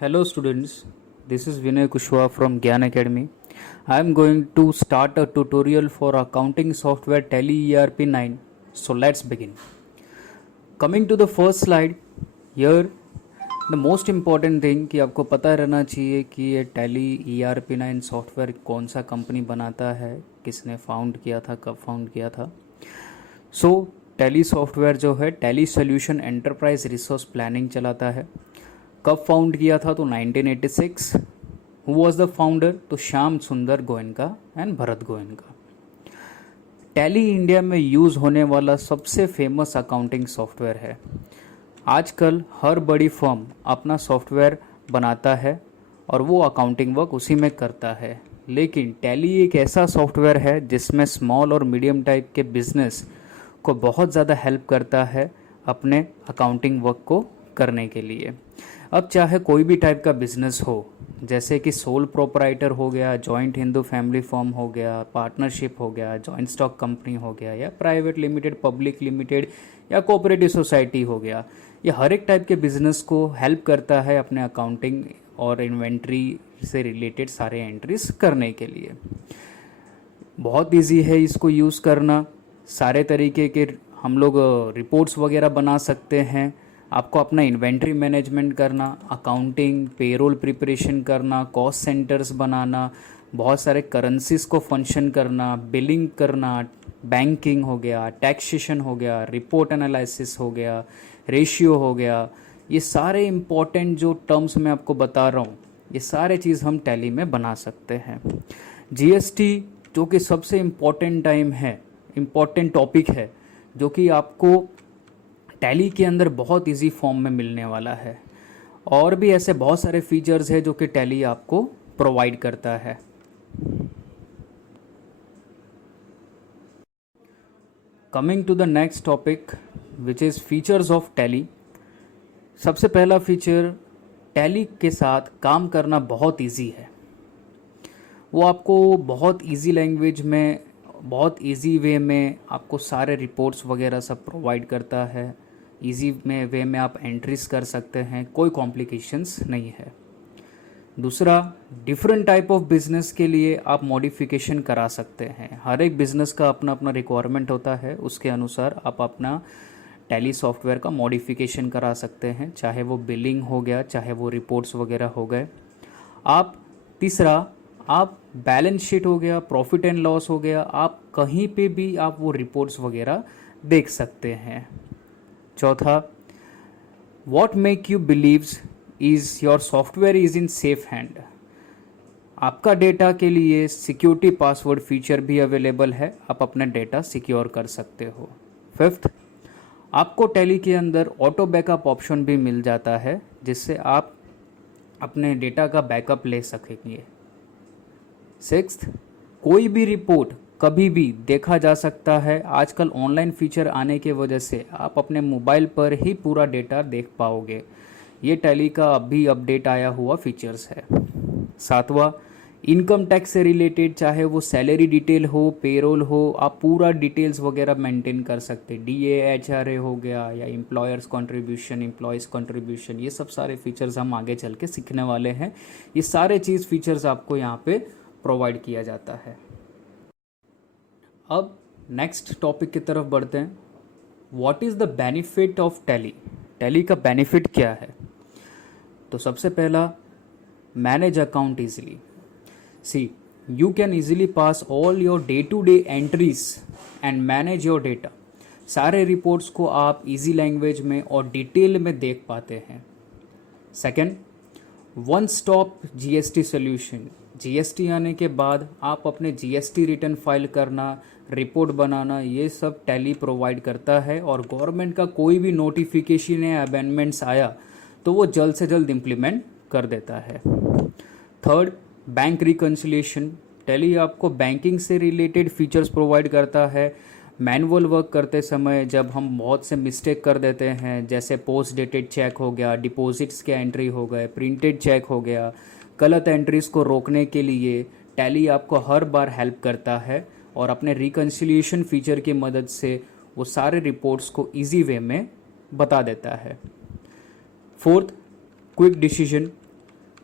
Hello students, this is Vinay Kushwa from Gyan Academy. I am going to start a tutorial for accounting software Tally ERP 9. So let's begin. Coming to the first slide, here the most important thing कि आपको पता रहना चाहिए कि ये Tally ERP 9 software कौन सा company बनाता है, किसने फाउंड किया था, कब फाउंड किया था. टैली सॉफ्टवेयर जो है tally solution enterprise resource planning चलाता है. कब फाउंड किया था तो 1986. हु वॉज द फाउंडर तो श्याम सुंदर Goenka and Bharat Goenka. Tally India में यूज़ होने वाला सबसे फेमस अकाउंटिंग सॉफ्टवेयर है. आजकल हर बड़ी फर्म अपना सॉफ्टवेयर बनाता है और वो अकाउंटिंग वर्क उसी में करता है. लेकिन टैली एक ऐसा सॉफ्टवेयर है जिसमें स्मॉल और मीडियम टाइप के बिजनेस को बहुत ज़्यादा हेल्प करता है अपने अकाउंटिंग वर्क को करने के लिए. अब चाहे कोई भी टाइप का बिजनेस हो, जैसे कि सोल प्रोपराइटर हो गया, जॉइंट हिंदू फैमिली फर्म हो गया, पार्टनरशिप हो गया, जॉइंट स्टॉक कंपनी हो गया, या प्राइवेट लिमिटेड, पब्लिक लिमिटेड या कोऑपरेटिव सोसाइटी हो गया, ये हर एक टाइप के बिजनेस को हेल्प करता है अपने अकाउंटिंग और इन्वेंट्री से रिलेटेड सारे एंट्रीज करने के लिए. बहुत ईजी है इसको यूज़ करना. सारे तरीके के हम लोग रिपोर्ट्स वगैरह बना सकते हैं. आपको अपना इन्वेंट्री मैनेजमेंट करना, अकाउंटिंग, पेरोल प्रिपरेशन करना, कॉस्ट सेंटर्स बनाना, बहुत सारे करेंसीज को फंक्शन करना, बिलिंग करना, बैंकिंग हो गया, टैक्सेशन हो गया, रिपोर्ट एनालिसिस हो गया, रेशियो हो गया, ये सारे इम्पॉर्टेंट जो टर्म्स मैं आपको बता रहा हूँ, ये सारे चीज़ हम टैली में बना सकते हैं. जीएसटी जो कि सबसे इम्पॉर्टेंट टॉपिक है, जो कि आपको टैली के अंदर बहुत इजी फॉर्म में मिलने वाला है. और भी ऐसे बहुत सारे फीचर्स हैं जो कि टैली आपको प्रोवाइड करता है. Coming to the next topic which is features of Tally. सबसे पहला फीचर, टैली के साथ काम करना बहुत इजी है. वो आपको बहुत इजी लैंग्वेज में, बहुत इजी वे में आपको सारे रिपोर्ट्स वगैरह सब प्रोवाइड करता है. इजी में वे में आप एंट्रीज कर सकते हैं, कोई कॉम्प्लिकेशंस नहीं है. दूसरा, डिफरेंट टाइप ऑफ बिजनेस के लिए आप मॉडिफिकेशन करा सकते हैं. हर एक बिजनेस का अपना अपना रिक्वायरमेंट होता है, उसके अनुसार आप अपना टैली सॉफ्टवेयर का मॉडिफिकेशन करा सकते हैं, चाहे वो बिलिंग हो गया, चाहे वो रिपोर्ट्स वगैरह हो गए. तीसरा, आप बैलेंस शीट हो गया, प्रॉफिट एंड लॉस हो गया, आप कहीं पे भी आप वो रिपोर्ट्स वगैरह देख सकते हैं. चौथा, what make you believes is your software is in safe hand. आपका डेटा के लिए सिक्योरिटी पासवर्ड फीचर भी अवेलेबल है, आप अपना डेटा सिक्योर कर सकते हो. फिफ्थ, आपको टैली के अंदर ऑटो बैकअप ऑप्शन भी मिल जाता है, जिससे आप अपने डेटा का बैकअप ले सकेंगे. सिक्स्थ, कोई भी रिपोर्ट कभी भी देखा जा सकता है. आजकल ऑनलाइन फीचर आने के वजह से आप अपने मोबाइल पर ही पूरा डेटा देख पाओगे. ये टैली का अभी अपडेट आया हुआ फीचर्स है. सातवां, इनकम टैक्स से रिलेटेड, चाहे वो सैलरी डिटेल हो, पेरोल हो, आप पूरा डिटेल्स वगैरह मेंटेन कर सकते. DA HRA हो गया, या एम्प्लॉयर्स कंट्रीब्यूशन, एम्प्लॉयज़ कंट्रीब्यूशन, ये सब सारे फीचर्स हम आगे चल के सीखने वाले हैं. ये सारे चीज़ फीचर्स आपको यहाँ पे प्रोवाइड किया जाता है. अब नेक्स्ट टॉपिक की तरफ बढ़ते हैं. What is the benefit of Tally. Tally का बेनिफिट क्या है? तो सबसे पहला, manage account easily. See, you can easily pass all your day to day entries and manage your data. सारे रिपोर्ट्स को आप इजी लैंग्वेज में और डिटेल में देख पाते हैं. Second, one stop GST solution. GST आने के बाद आप अपने GST रिटर्न फाइल करना, रिपोर्ट बनाना, ये सब टैली प्रोवाइड करता है. और गवर्नमेंट का कोई भी नोटिफिकेशन या अमेंडमेंट्स आया तो वो जल्द से जल्द इम्प्लीमेंट कर देता है. Third, bank reconciliation. टैली आपको बैंकिंग से रिलेटेड फीचर्स प्रोवाइड करता है. मैनुअल वर्क करते समय जब हम बहुत से मिस्टेक कर देते हैं, जैसे पोस्ट डेटेड चेक हो गया, डिपॉजिट्स के एंट्री हो गए, प्रिंटेड चेक हो गया, गलत एंट्रीज को रोकने के लिए टैली आपको हर बार हेल्प करता है और अपने रिकन्सिलिएशन फीचर की मदद से वो सारे रिपोर्ट्स को इजी वे में बता देता है. Fourth, quick decision.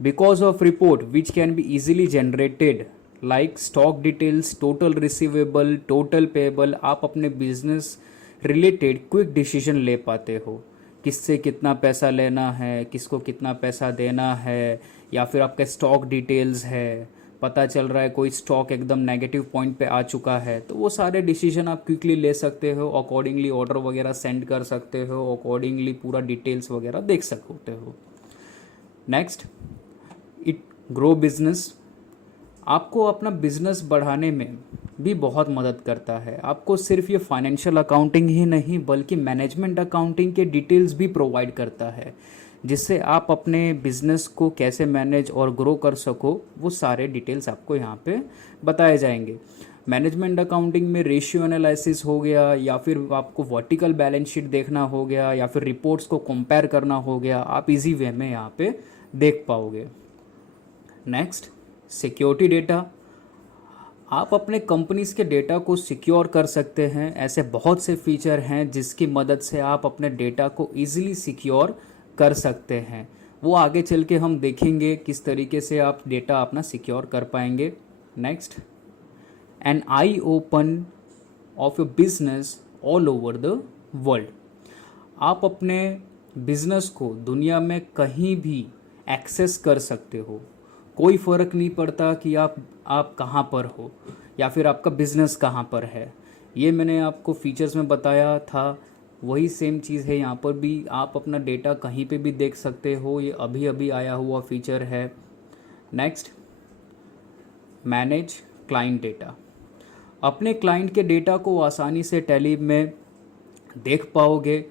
because of report which can be easily generated like stock details, total receivable, total payable, आप अपने बिजनेस रिलेटेड क्विक डिसीजन ले पाते हो, किससे कितना पैसा लेना है, किसको कितना पैसा देना है, या फिर आपके स्टॉक डिटेल्स है, पता चल रहा है कोई स्टॉक एकदम नेगेटिव पॉइंट पे आ चुका है, तो वो सारे डिसीजन आप क्विकली ले सकते हो, अकॉर्डिंगली ऑर्डर वगैरह सेंड कर सकते हो, अकॉर्डिंगली पूरा डिटेल्स वगैरह देख सकते हो। नेक्स्ट, इट ग्रो बिजनेस, आपको अपना बिजनेस बढ़ाने में भी बहुत मदद करता है। आपको सिर्फ ये फाइनेंशियल अकाउंटिंग ही नहीं बल्कि मैनेजमेंट अकाउंटिंग के डिटेल्स भी प्रोवाइड करता है, जिससे आप अपने बिजनेस को कैसे मैनेज और ग्रो कर सको वो सारे डिटेल्स आपको यहाँ पे बताए जाएंगे। मैनेजमेंट अकाउंटिंग में रेशियो एनालिसिस हो गया, या फिर आपको वर्टिकल बैलेंस शीट देखना हो गया, या फिर रिपोर्ट्स को कंपेयर करना हो गया, आप इजी वे में यहाँ पे देख पाओगे। नेक्स्ट, सिक्योरिटी डेटा, आप अपने कंपनीज के डेटा को सिक्योर कर सकते हैं। ऐसे बहुत से फीचर हैं जिसकी मदद से आप अपने डेटा को ईजिली सिक्योर कर सकते हैं। वो आगे चल के हम देखेंगे किस तरीके से आप डेटा अपना सिक्योर कर पाएंगे। Next, an eye open of your business all over the world, आप अपने बिजनेस को दुनिया में कहीं भी एक्सेस कर सकते हो। कोई फ़र्क नहीं पड़ता कि आप कहाँ पर हो या फिर आपका बिज़नेस कहाँ पर है। ये मैंने आपको फीचर्स में बताया था, वही सेम चीज़ है यहाँ पर भी। आप अपना डेटा कहीं पे भी देख सकते हो, ये अभी अभी आया हुआ फीचर है। नेक्स्ट, मैनेज क्लाइंट डेटा, अपने क्लाइंट के डेटा को आसानी से टैली में देख पाओगे।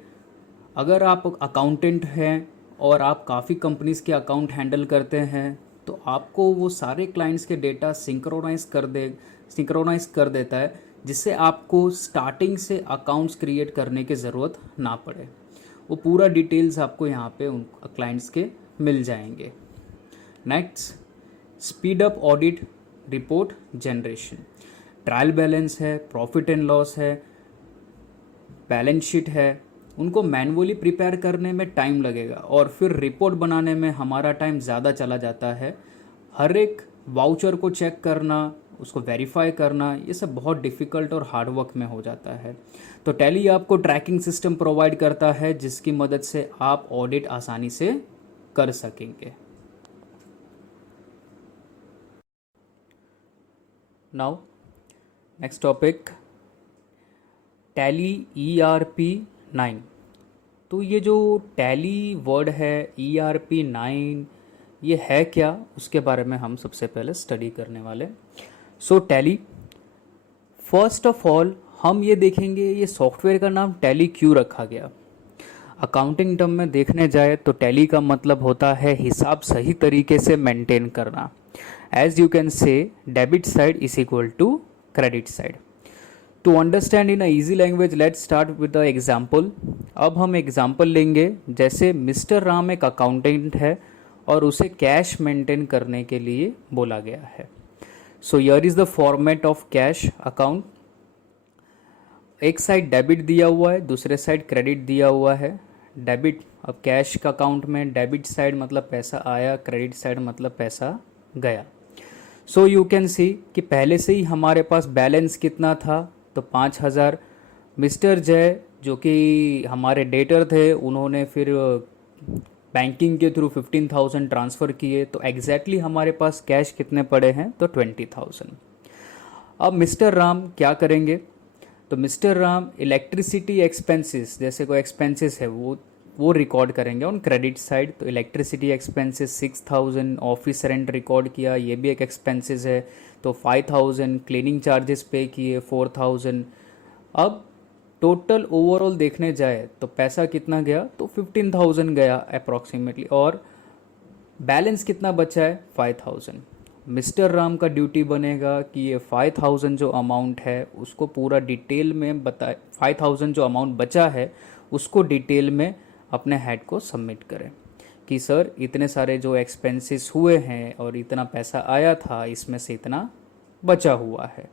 अगर आप अकाउंटेंट हैं और आप काफ़ी कंपनीज़ के अकाउंट हैंडल करते हैं तो आपको वो सारे क्लाइंट्स के डेटा सिंक्रोनाइज कर देता है, जिससे आपको स्टार्टिंग से अकाउंट्स क्रिएट करने की ज़रूरत ना पड़े। वो पूरा डिटेल्स आपको यहाँ पे उन क्लाइंट्स के मिल जाएंगे। Next, speed up audit report generation, trial balance है, प्रॉफिट एंड लॉस है, बैलेंस शीट है, उनको मैनुअली प्रिपेयर करने में टाइम लगेगा और फिर रिपोर्ट बनाने में हमारा टाइम ज़्यादा चला जाता है। हर एक वाउचर को चेक करना, उसको वेरीफाई करना, ये सब बहुत डिफ़िकल्ट और हार्ड वर्क में हो जाता है। तो टैली आपको ट्रैकिंग सिस्टम प्रोवाइड करता है जिसकी मदद से आप ऑडिट आसानी से कर सकेंगे। Now next topic, tally ERP9। तो ये जो टैली वर्ड है ERP9, ये है क्या, उसके बारे में हम सबसे पहले स्टडी करने वाले। सो टैली, फर्स्ट ऑफ ऑल हम ये देखेंगे ये सॉफ्टवेयर का नाम टैली क्यों रखा गया। अकाउंटिंग टर्म में देखने जाए तो टैली का मतलब होता है हिसाब सही तरीके से मेंटेन करना। As you can say debit side is equal to credit side. To understand in a easy language let's start with the example. अब हम एग्जाम्पल लेंगे, जैसे मिस्टर राम एक अकाउंटेंट है और उसे कैश मेंटेन करने के लिए बोला गया है। So here is the format of cash account. एक साइड डेबिट दिया हुआ है, दूसरे साइड क्रेडिट दिया हुआ है। डेबिट, अब कैश का अकाउंट में डेबिट साइड मतलब पैसा आया, क्रेडिट साइड मतलब पैसा गया। सो यू कैन सी कि पहले से ही हमारे पास बैलेंस कितना था, तो 5000। मिस्टर जय जो कि हमारे डेटर थे, उन्होंने फिर बैंकिंग के थ्रू 15,000 ट्रांसफ़र किए, तो एग्जैक्टली हमारे पास कैश कितने पड़े हैं, तो 20,000। अब मिस्टर राम क्या करेंगे, तो मिस्टर राम इलेक्ट्रिसिटी एक्सपेंसेस, जैसे कोई एक्सपेंसेस है वो रिकॉर्ड करेंगे ऑन क्रेडिट साइड। तो electricity expenses 6,000, office rent record किया, ये भी एक एक्सपेंसेस है, तो 5,000, क्लीनिंग चार्जेस पे किए 4,000। अब टोटल ओवरऑल देखने जाए तो पैसा कितना गया, तो 15,000 गया अप्रॉक्सीमेटली, और बैलेंस कितना बचा है, 5,000। मिस्टर राम का ड्यूटी बनेगा कि ये 5,000 जो अमाउंट है उसको पूरा डिटेल में बताए, 5,000 जो अमाउंट बचा है उसको डिटेल में अपने हेड को सबमिट करें कि सर इतने सारे जो एक्सपेंसेस हुए हैं और इतना पैसा आया था, इसमें से इतना बचा हुआ है।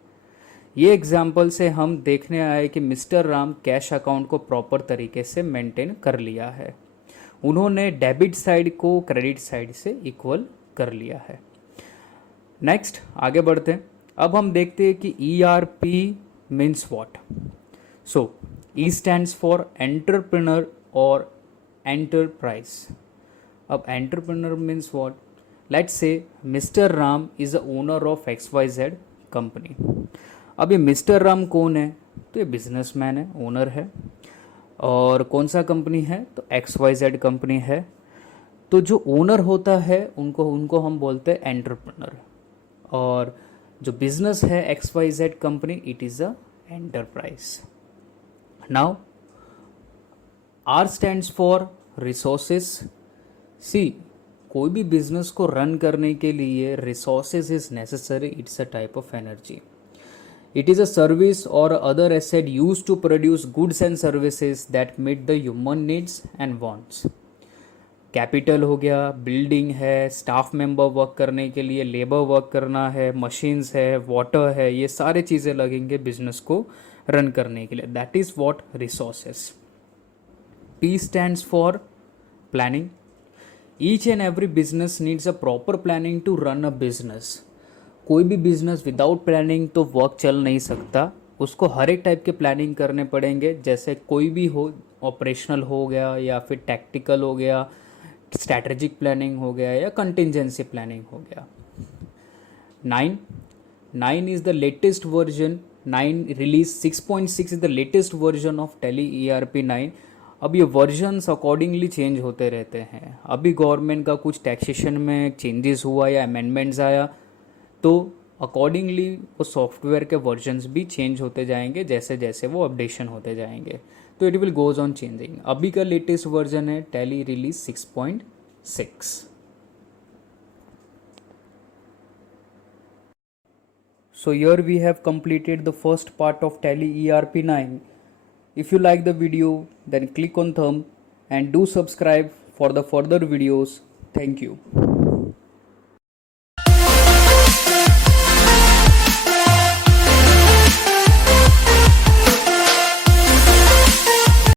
ये एग्जाम्पल से हम देखने आए कि मिस्टर राम कैश अकाउंट को प्रॉपर तरीके से मेंटेन कर लिया है। उन्होंने डेबिट साइड को क्रेडिट साइड से इक्वल कर लिया है। नेक्स्ट आगे बढ़ते हैं। अब हम देखते हैं कि ERP means what. So E stands for entrepreneur और एंटरप्राइज। अब entrepreneur means what? Let's say mister Ram is a owner of XYZ company. अब ये मिस्टर राम कौन है? तो ये बिजनेसमैन है, ओनर है। और कौन सा कंपनी है? तो XYZ कंपनी है। तो जो ओनर होता है उनको उनको हम बोलते हैं एंटरप्रेन्योर, और जो बिजनेस है XYZ company, it is a enterprise. Now R stands for resources. See, कोई भी बिजनेस को रन करने के लिए resources is necessary. It's a type of energy. It is a service और other asset use to produce goods and services that meet the human needs and wants. Capital हो गया, building है, staff member work करने के लिए, labour work करना है, machines है, वाटर है, ये सारे चीज़ें लगेंगे बिजनेस को रन करने के लिए। That is what resources. P stands for planning. Each and every business needs a proper planning to run a business. कोई भी बिजनेस विदाउट प्लानिंग तो वर्क चल नहीं सकता। उसको हर एक टाइप के प्लानिंग करने पड़ेंगे, जैसे कोई भी हो, ऑपरेशनल हो गया या फिर टैक्टिकल हो गया, स्ट्रैटेजिक प्लानिंग हो गया या कंटिजेंसी प्लानिंग हो गया। 9 is the latest version. 9 release 6.6 is the latest version of Tele ERP 9. अब ये वर्जन्स अकॉर्डिंगली चेंज होते रहते हैं। अभी गवर्नमेंट का कुछ टैक्सेशन में चेंजेस हुआ या अमेंडमेंट्स आया, तो अकॉर्डिंगली वो सॉफ्टवेयर के वर्जन्स भी चेंज होते जाएंगे जैसे जैसे वो अपडेशन होते जाएंगे। तो it will goes on changing. अभी का लेटेस्ट वर्जन है tally release 6.6। So here we have completed the first part of Tally ERP 9. If you like the video, then click on thumb and do subscribe for the further videos. Thank you.